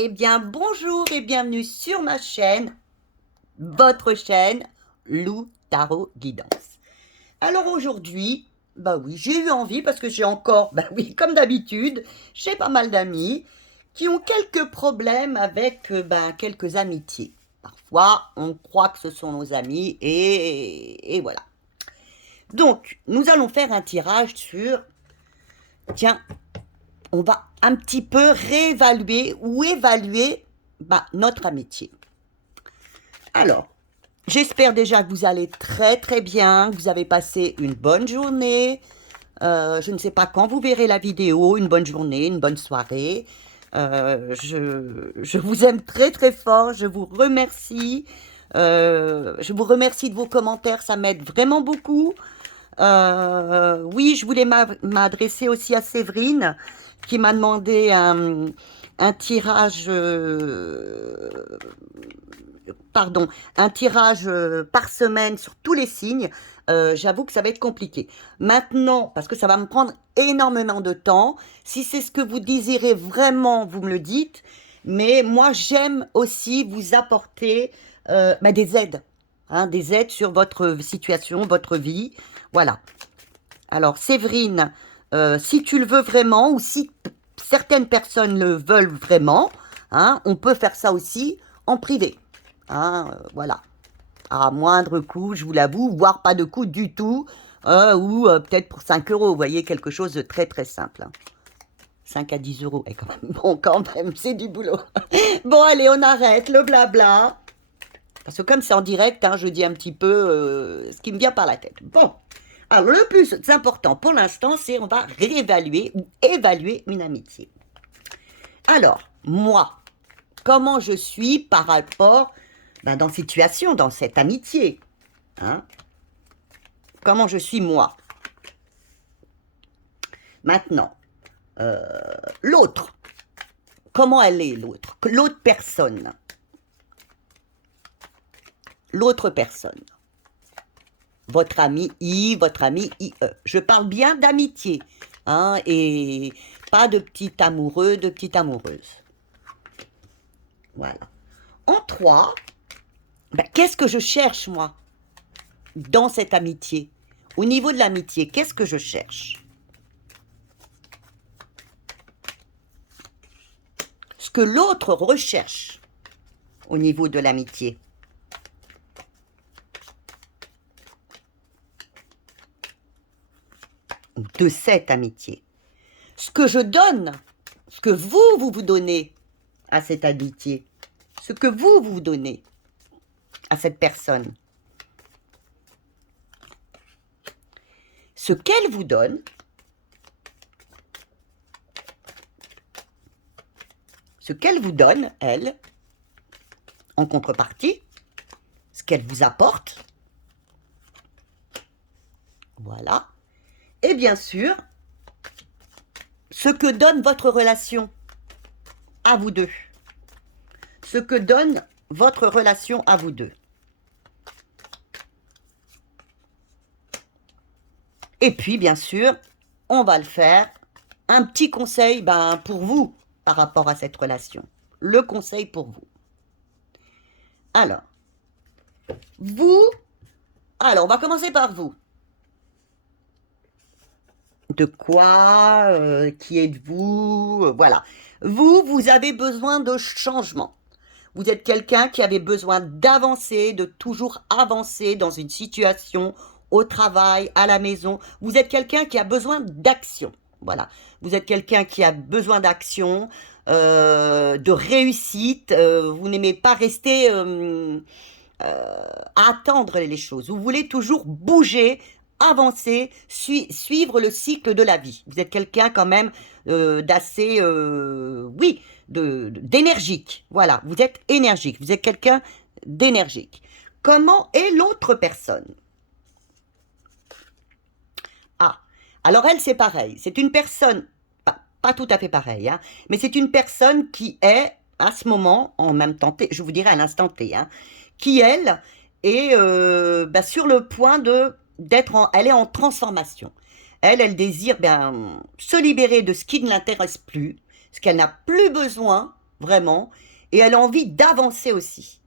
Eh bien, bonjour et bienvenue sur ma chaîne, votre chaîne, Lou Tarot Guidance. Alors aujourd'hui, bah oui, j'ai eu envie parce que j'ai encore, bah oui, comme d'habitude, j'ai pas mal d'amis qui ont quelques problèmes avec quelques amitiés. Parfois, on croit que ce sont nos amis et voilà. Donc, nous allons faire un tirage sur, tiens, on va un petit peu réévaluer ou évaluer notre amitié. Alors, j'espère déjà que vous allez très très bien, que vous avez passé une bonne journée. Je ne sais pas quand vous verrez la vidéo, une bonne journée, une bonne soirée. Je vous aime très très fort, je vous remercie. Je vous remercie de vos commentaires, ça m'aide vraiment beaucoup. Oui, je voulais m'adresser aussi à Séverine qui m'a demandé un tirage, pardon, un tirage par semaine sur tous les signes. J'avoue que ça va être compliqué. Maintenant, parce que ça va me prendre énormément de temps, si c'est ce que vous désirez vraiment, vous me le dites. Mais moi, j'aime aussi vous apporter des aides, hein, des aides sur votre situation, votre vie. Voilà. Alors, Séverine, si tu le veux vraiment, ou si certaines personnes le veulent vraiment, hein, on peut faire ça aussi en privé. Hein, voilà. À moindre coût, je vous l'avoue, voire pas de coût du tout, ou peut-être pour 5 euros, vous voyez, quelque chose de très très simple. Hein. 5 à 10 euros, et quand même, bon, quand même, c'est du boulot. Bon, allez, on arrête le blabla. Parce que comme c'est en direct, hein, je dis un petit peu ce qui me vient par la tête. Bon, alors le plus important pour l'instant, c'est on va réévaluer ou évaluer une amitié. Alors, moi, comment je suis par rapport dans situation, dans cette amitié, hein? Comment je suis moi. Maintenant, l'autre, comment elle est l'autre? L'autre personne. L'autre personne. Votre ami I, votre ami IE. Je parle bien d'amitié, hein, et pas de petit amoureux, de petite amoureuse. Voilà. En 3, qu'est-ce que je cherche, moi, dans cette amitié? Au niveau de l'amitié, qu'est-ce que je cherche? Ce que l'autre recherche au niveau de l'amitié. De cette amitié. Ce que je donne, ce que vous donnez à cette amitié, ce que vous donnez à cette personne. Ce qu'elle vous donne, ce qu'elle vous donne, elle, en contrepartie, ce qu'elle vous apporte, voilà, et bien sûr, ce que donne votre relation à vous deux, ce que donne votre relation à vous deux. Et puis, bien sûr, on va le faire, un petit conseil pour vous par rapport à cette relation. Le conseil pour vous. Alors, on va commencer par vous. De quoi, qui êtes-vous, voilà. Vous avez besoin de changement. Vous êtes quelqu'un qui avait besoin d'avancer, de toujours avancer dans une situation, au travail, à la maison. Vous êtes quelqu'un qui a besoin d'action. Voilà. Vous êtes quelqu'un qui a besoin d'action, de réussite. Vous n'aimez pas rester à attendre les choses. Vous voulez toujours bouger, avancer, suivre le cycle de la vie. Vous êtes quelqu'un quand même d'assez, oui, d'énergique. Voilà, vous êtes énergique. Vous êtes quelqu'un d'énergique. Comment est l'autre personne? Ah, alors elle, c'est pareil. C'est une personne, pas tout à fait pareil, hein, mais c'est une personne qui est, à ce moment, en même temps T, je vous dirai à l'instant T, hein, qui, elle, est sur le point elle est en transformation. Elle désire se libérer de ce qui ne l'intéresse plus, ce qu'elle n'a plus besoin, vraiment, et elle a envie d'avancer aussi.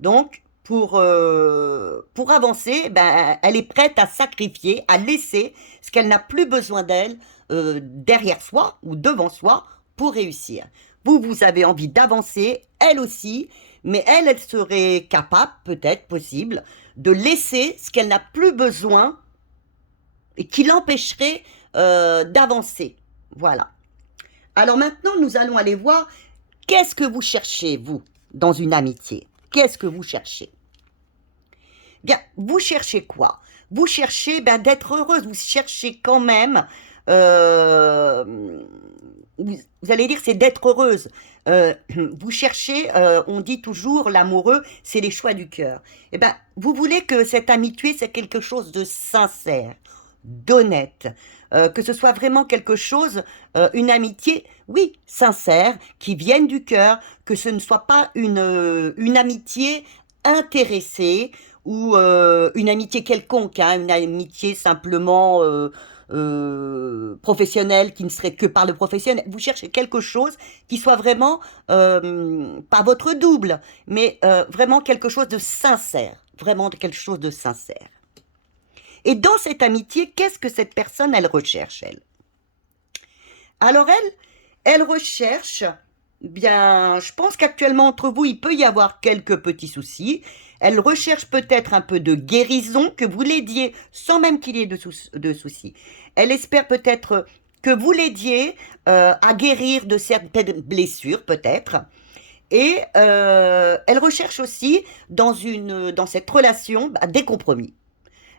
Donc, pour avancer, ben, elle est prête à sacrifier, à laisser ce qu'elle n'a plus besoin d'elle derrière soi ou devant soi pour réussir. Vous, vous avez envie d'avancer, elle aussi, mais elle serait capable, peut-être possible, de laisser ce qu'elle n'a plus besoin et qui l'empêcherait d'avancer. Voilà. Alors maintenant, nous allons aller voir qu'est-ce que vous cherchez, vous, dans une amitié. Qu'est-ce que vous cherchez? Bien, vous cherchez quoi? Vous cherchez d'être heureuse, vous cherchez quand même, euh, vous allez dire c'est d'être heureuse. Vous cherchez, on dit toujours l'amoureux, c'est les choix du cœur. Eh bien, vous voulez que cette amitié, c'est quelque chose de sincère, d'honnête, que ce soit vraiment quelque chose, une amitié, oui, sincère, qui vienne du cœur, que ce ne soit pas une amitié intéressée, ou une amitié quelconque, hein, une amitié simplement professionnelle qui ne serait que par le professionnel. Vous cherchez quelque chose qui soit vraiment pas votre double, mais vraiment quelque chose de sincère, vraiment quelque chose de sincère. Et dans cette amitié, qu'est-ce que cette personne, elle recherche, elle? Alors elle recherche, bien, je pense qu'actuellement entre vous, il peut y avoir quelques petits soucis. Elle recherche peut-être un peu de guérison, que vous l'aidiez sans même qu'il y ait de soucis. Elle espère peut-être que vous l'aidiez à guérir de certaines blessures, peut-être. Et elle recherche aussi dans cette relation des compromis.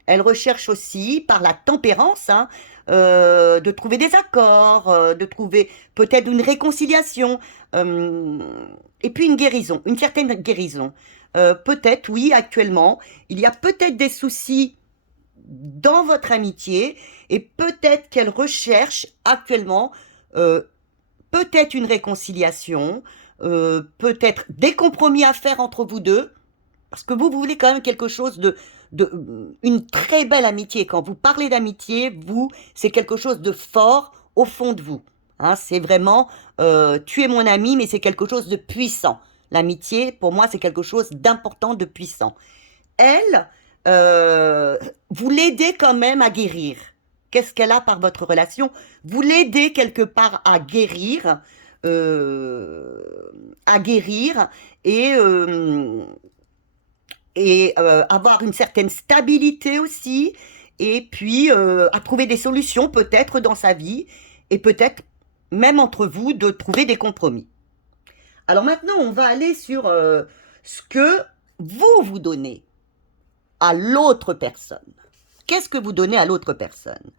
Elle recherche aussi, par la tempérance, hein, de trouver des accords, de trouver peut-être une réconciliation, euh, et puis une guérison, une certaine guérison. Peut-être, oui, actuellement, il y a peut-être des soucis dans votre amitié, et peut-être qu'elle recherche actuellement euh, peut-être une réconciliation, peut-être des compromis à faire entre vous deux, parce que vous voulez quand même quelque chose une très belle amitié. Quand vous parlez d'amitié, vous, c'est quelque chose de fort au fond de vous. Hein, c'est vraiment, tu es mon ami, mais c'est quelque chose de puissant. L'amitié, pour moi, c'est quelque chose d'important, de puissant. Elle, vous l'aidez quand même à guérir. Qu'est-ce qu'elle a par votre relation? Vous l'aidez quelque part euh, à guérir et avoir une certaine stabilité aussi, et puis à trouver des solutions peut-être dans sa vie, et peut-être même entre vous de trouver des compromis. Alors maintenant, on va aller sur ce que vous donnez à l'autre personne. Qu'est-ce que vous donnez à l'autre personne?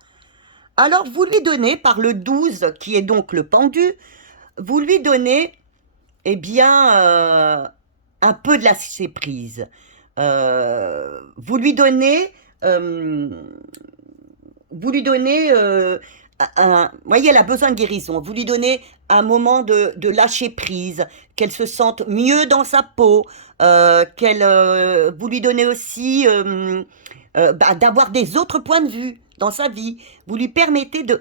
Alors, vous lui donnez, par le 12, qui est donc le pendu, vous lui donnez, eh bien, un peu de lâcher prise. Vous lui donnez, euh, vous voyez, elle a besoin de guérison. Vous lui donnez un moment de lâcher prise, qu'elle se sente mieux dans sa peau, vous lui donnez aussi d'avoir des autres points de vue dans sa vie. Vous lui permettez de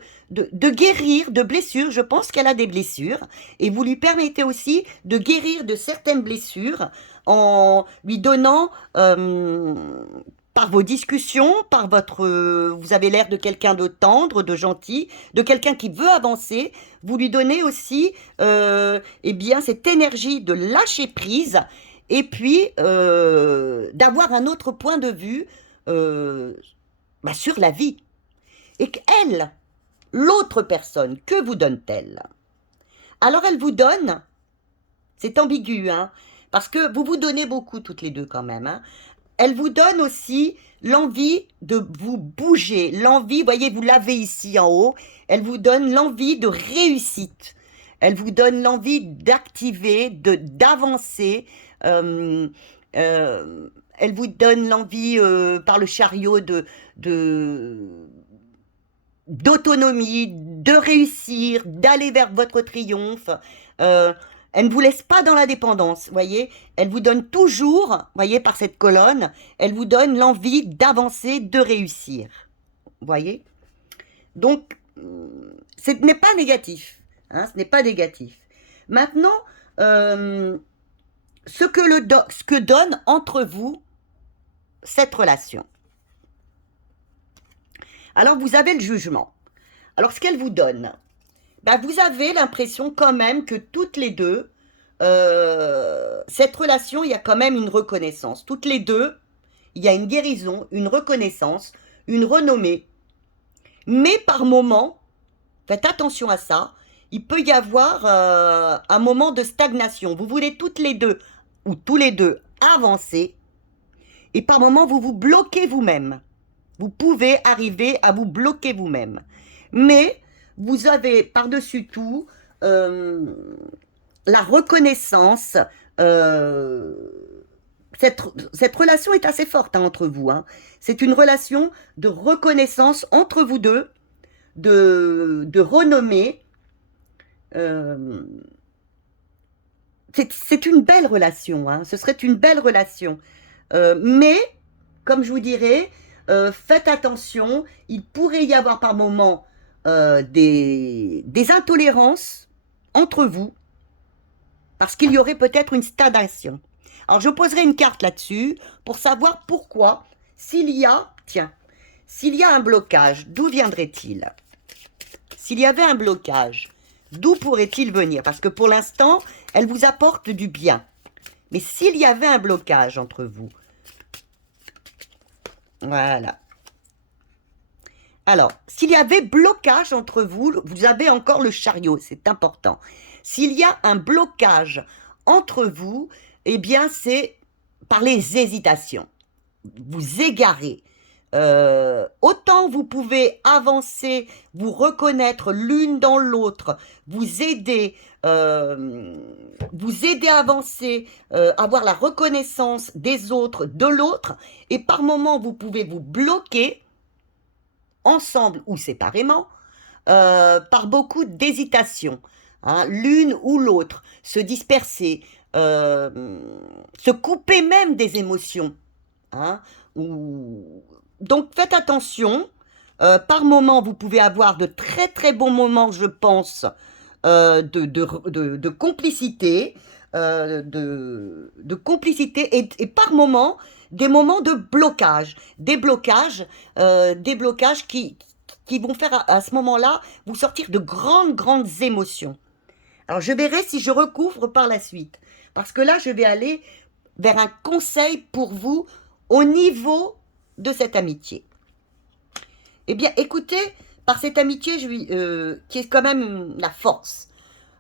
guérir de blessures. Je pense qu'elle a des blessures. Et vous lui permettez aussi de guérir de certaines blessures en lui donnant, par vos discussions, par vous avez l'air de quelqu'un de tendre, de gentil, de quelqu'un qui veut avancer. Vous lui donnez aussi, eh bien, cette énergie de lâcher prise et puis d'avoir un autre point de vue euh, sur la vie. Et qu'elle, l'autre personne, que vous donne-t-elle? Alors elle vous donne, c'est ambigu, hein, parce que vous vous donnez beaucoup toutes les deux quand même, hein. Elle vous donne aussi l'envie de vous bouger, l'envie, voyez, vous l'avez ici en haut, elle vous donne l'envie de réussite, elle vous donne l'envie d'activer, d'avancer, euh, elle vous donne l'envie par le chariot de, d'autonomie, de réussir, d'aller vers votre triomphe. Euh, elle ne vous laisse pas dans la dépendance, voyez. Elle vous donne toujours, voyez, par cette colonne, elle vous donne l'envie d'avancer, de réussir, voyez. Donc, ce n'est pas négatif, hein, ce n'est pas négatif. Maintenant, euh, ce que donne entre vous cette relation. Alors, vous avez le jugement. Alors, ce qu'elle vous donne, ben, vous avez l'impression quand même que toutes les deux, cette relation, il y a quand même une reconnaissance. Toutes les deux, il y a une guérison, une reconnaissance, une renommée. Mais par moment, faites attention à ça, il peut y avoir un moment de stagnation. Vous voulez toutes les deux, ou tous les deux, avancer, et par moment, vous vous bloquez vous-même. Vous pouvez arriver à vous bloquer vous-même. Mais vous avez par-dessus tout la reconnaissance. euh, cette relation est assez forte hein, entre vous. Hein. C'est une relation de reconnaissance entre vous deux, de renommée. Euh, c'est une belle relation. Hein. Ce serait une belle relation. Mais, comme je vous dirais, faites attention. Il pourrait y avoir par moments des intolérances entre vous, parce qu'il y aurait peut-être une stagnation. Alors, je poserai une carte là-dessus pour savoir pourquoi, s'il y a, tiens, s'il y a un blocage, d'où viendrait-il? S'il y avait un blocage, d'où pourrait-il venir? Parce que pour l'instant, elle vous apporte du bien. Mais s'il y avait un blocage entre vous, voilà. Alors, s'il y avait blocage entre vous, vous avez encore le chariot, c'est important. S'il y a un blocage entre vous, eh bien, c'est par les hésitations. Vous égarez. Autant vous pouvez avancer, vous reconnaître l'une dans l'autre, vous aider à avancer, avoir la reconnaissance des autres, de l'autre, et par moments vous pouvez vous bloquer ensemble ou séparément par beaucoup d'hésitation, hein, l'une ou l'autre, se disperser, se couper même des émotions. Hein, ou... Donc faites attention. Par moment, vous pouvez avoir de très très bons moments, je pense, de complicité, de complicité et par moment, des moments de blocage. Des blocages qui vont faire à ce moment-là vous sortir de grandes, grandes émotions. Alors je verrai si je recouvre par la suite. Parce que là, je vais aller vers un conseil pour vous au niveau de cette amitié. Eh bien, écoutez, par cette amitié qui est quand même la force,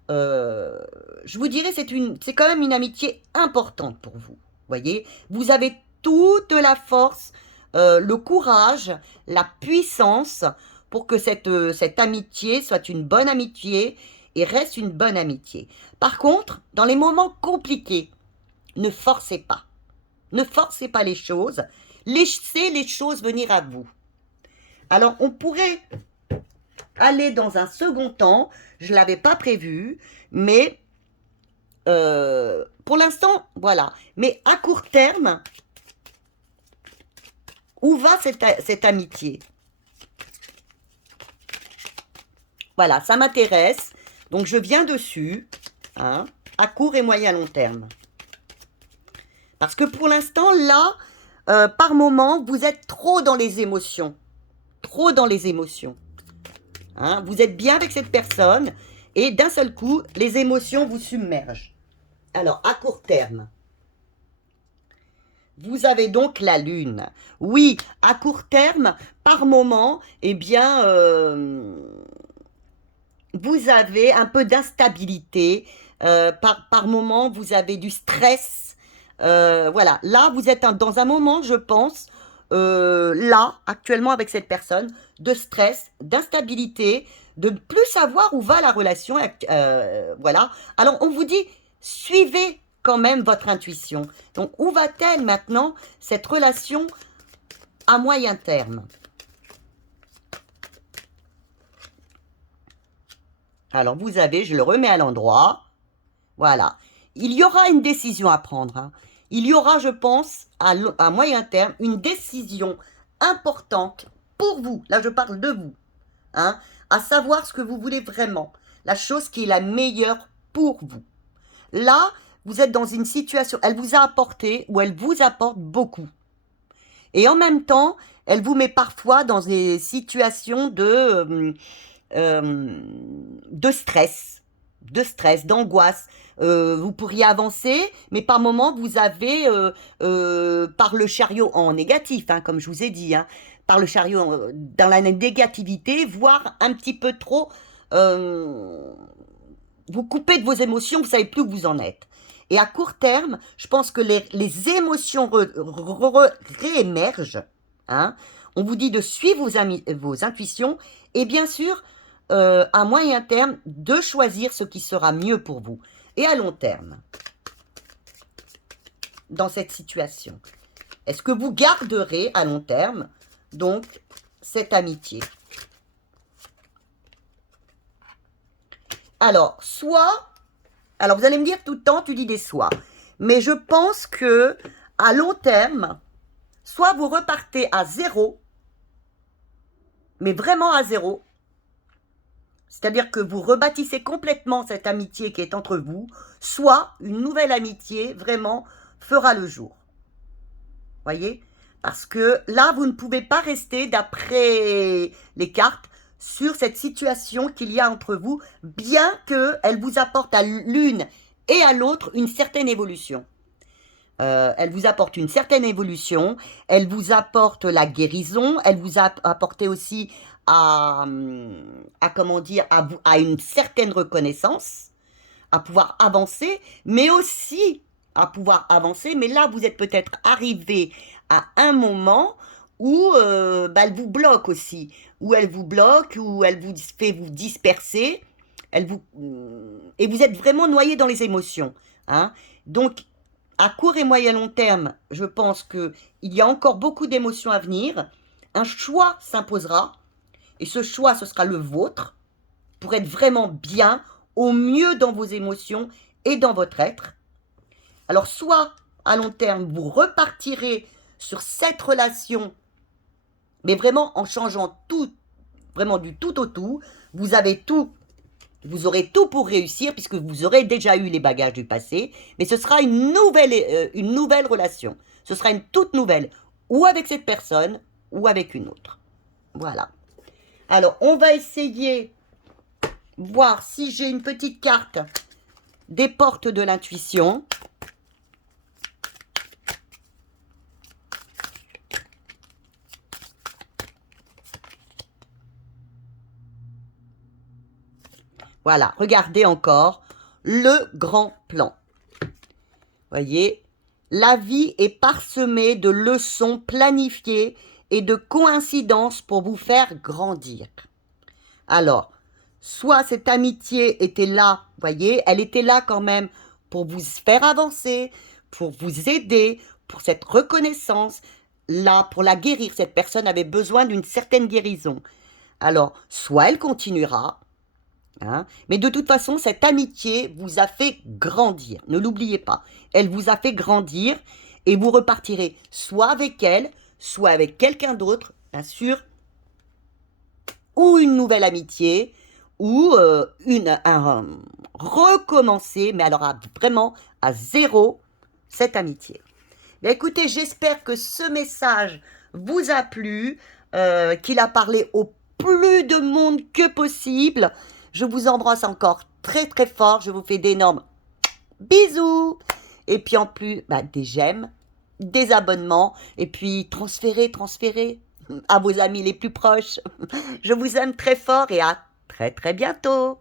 je vous dirais c'est quand même une amitié importante pour vous. Voyez, vous avez toute la force, le courage, la puissance pour que cette amitié soit une bonne amitié et reste une bonne amitié. Par contre, dans les moments compliqués, ne forcez pas. Ne forcez pas les choses. Laissez les choses venir à vous. Alors, on pourrait aller dans un second temps. Je ne l'avais pas prévu, mais pour l'instant, voilà. Mais à court terme, où va cette amitié? Voilà, ça m'intéresse. Donc, je viens dessus, hein, à court et moyen long terme. Parce que pour l'instant, là, par moment, vous êtes trop dans les émotions. Trop dans les émotions. Hein, vous êtes bien avec cette personne et d'un seul coup, les émotions vous submergent. Alors, à court terme, vous avez donc la lune. Oui, à court terme, par moment, eh bien, vous avez un peu d'instabilité. Par moment, vous avez du stress. Voilà, là, vous êtes dans un moment, je pense, là, actuellement avec cette personne, de stress, d'instabilité, de ne plus savoir où va la relation. Voilà. Alors, on vous dit, suivez quand même votre intuition. Donc, où va-t-elle maintenant, cette relation à moyen terme? Alors, vous avez, je le remets à l'endroit. Voilà. Il y aura une décision à prendre. Hein. Il y aura, je pense, à moyen terme, une décision importante pour vous. Là, je parle de vous. Hein, à savoir ce que vous voulez vraiment. La chose qui est la meilleure pour vous. Là, vous êtes dans une situation, elle vous a apporté ou elle vous apporte beaucoup. Et en même temps, elle vous met parfois dans des situations de stress, d'angoisse. Vous pourriez avancer, mais par moments, vous avez, par le chariot en négatif, hein, comme je vous ai dit, hein, par le chariot dans la négativité, voire un petit peu trop, euh, vous coupez de vos émotions, vous savez plus où vous en êtes. Et à court terme, je pense que les émotions réémergent. Hein. On vous dit de suivre vos intuitions et bien sûr, à moyen terme, de choisir ce qui sera mieux pour vous. Et à long terme, dans cette situation, est-ce que vous garderez à long terme, donc, cette amitié? Alors, alors vous allez me dire tout le temps, tu dis des soit. Mais je pense que à long terme, soit vous repartez à zéro, mais vraiment à zéro. C'est-à-dire que vous rebâtissez complètement cette amitié qui est entre vous, soit une nouvelle amitié vraiment fera le jour. Voyez? Parce que là, vous ne pouvez pas rester, d'après les cartes, sur cette situation qu'il y a entre vous, bien qu'elle vous apporte à l'une et à l'autre une certaine évolution. Elle vous apporte une certaine évolution, elle vous apporte la guérison, elle vous a apporté aussi à comment dire, à une certaine reconnaissance, à pouvoir avancer, mais aussi à pouvoir avancer. Mais là, vous êtes peut-être arrivé à un moment où elle vous bloque aussi, où elle vous bloque, où elle vous fait vous disperser, et vous êtes vraiment noyé dans les émotions. Hein. Donc, à court et moyen long terme, je pense qu'il y a encore beaucoup d'émotions à venir. Un choix s'imposera, et ce choix, ce sera le vôtre, pour être vraiment bien, au mieux dans vos émotions et dans votre être. Alors, soit à long terme, vous repartirez sur cette relation, mais vraiment en changeant tout, vraiment du tout au tout. Vous avez tout, vous aurez tout pour réussir, puisque vous aurez déjà eu les bagages du passé, mais ce sera une nouvelle relation. Ce sera une toute nouvelle, ou avec cette personne, ou avec une autre. Voilà. Alors, on va essayer, voir si j'ai une petite carte des portes de l'intuition. Voilà, regardez encore le grand plan. Voyez, la vie est parsemée de leçons planifiées et de coïncidences pour vous faire grandir. Alors, soit cette amitié était là, voyez, elle était là quand même pour vous faire avancer, pour vous aider, pour cette reconnaissance, là, pour la guérir. Cette personne avait besoin d'une certaine guérison. Alors, soit elle continuera, hein, mais de toute façon, cette amitié vous a fait grandir. Ne l'oubliez pas. Elle vous a fait grandir et vous repartirez soit avec elle, soit avec quelqu'un d'autre, bien sûr, ou une nouvelle amitié, ou recommencer, mais alors vraiment à zéro, cette amitié. Mais écoutez, j'espère que ce message vous a plu, qu'il a parlé au plus de monde que possible. Je vous embrasse encore très très fort, je vous fais d'énormes bisous. Et puis en plus, des j'aime, des abonnements, et puis transférez à vos amis les plus proches. Je vous aime très fort et à très très bientôt.